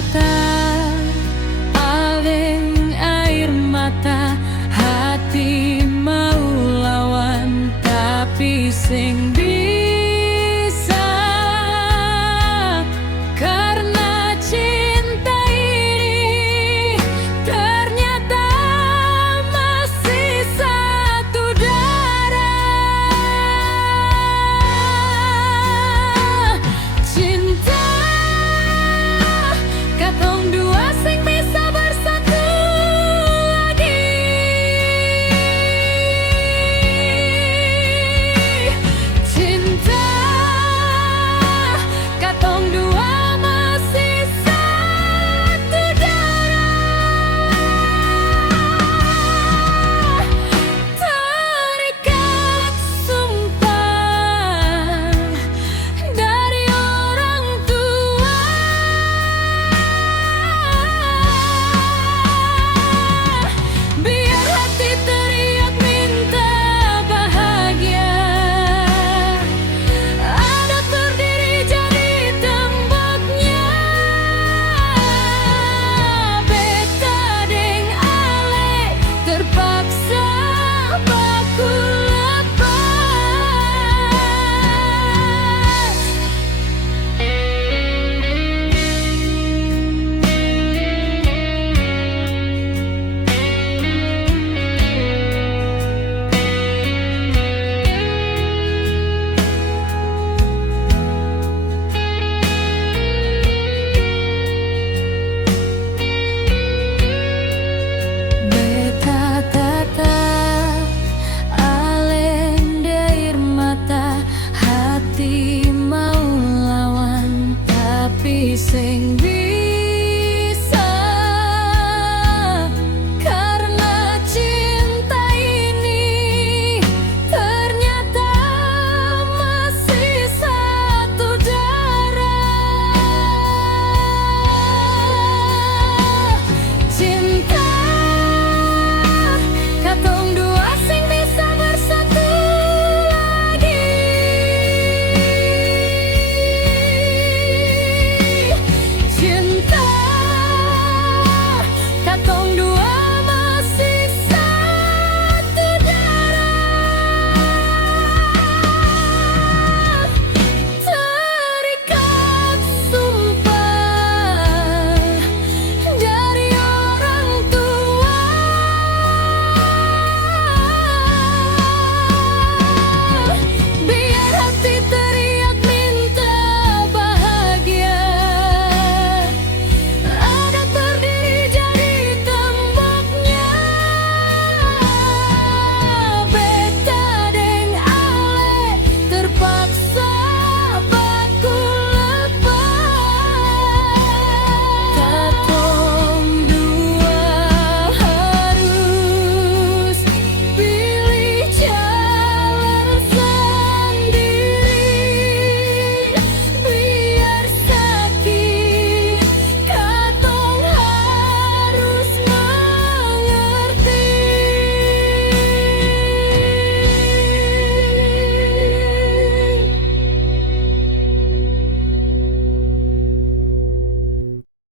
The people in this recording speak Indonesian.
tata aling air mata, hati mau lawan tapi sing bisa, karena cinta ini ternyata masih satu darah. Cinta katong dua sing bisa bersatu lagi. Cinta katong dua masih satu darah. Terikat sumpah dari orang tua, biar hati teriak minta bahagia. Ada terdiri jadi temboknya, beta deng ale terpaksa baku lepas. Beta tatap alen air mata, hati mau lawan tapi sing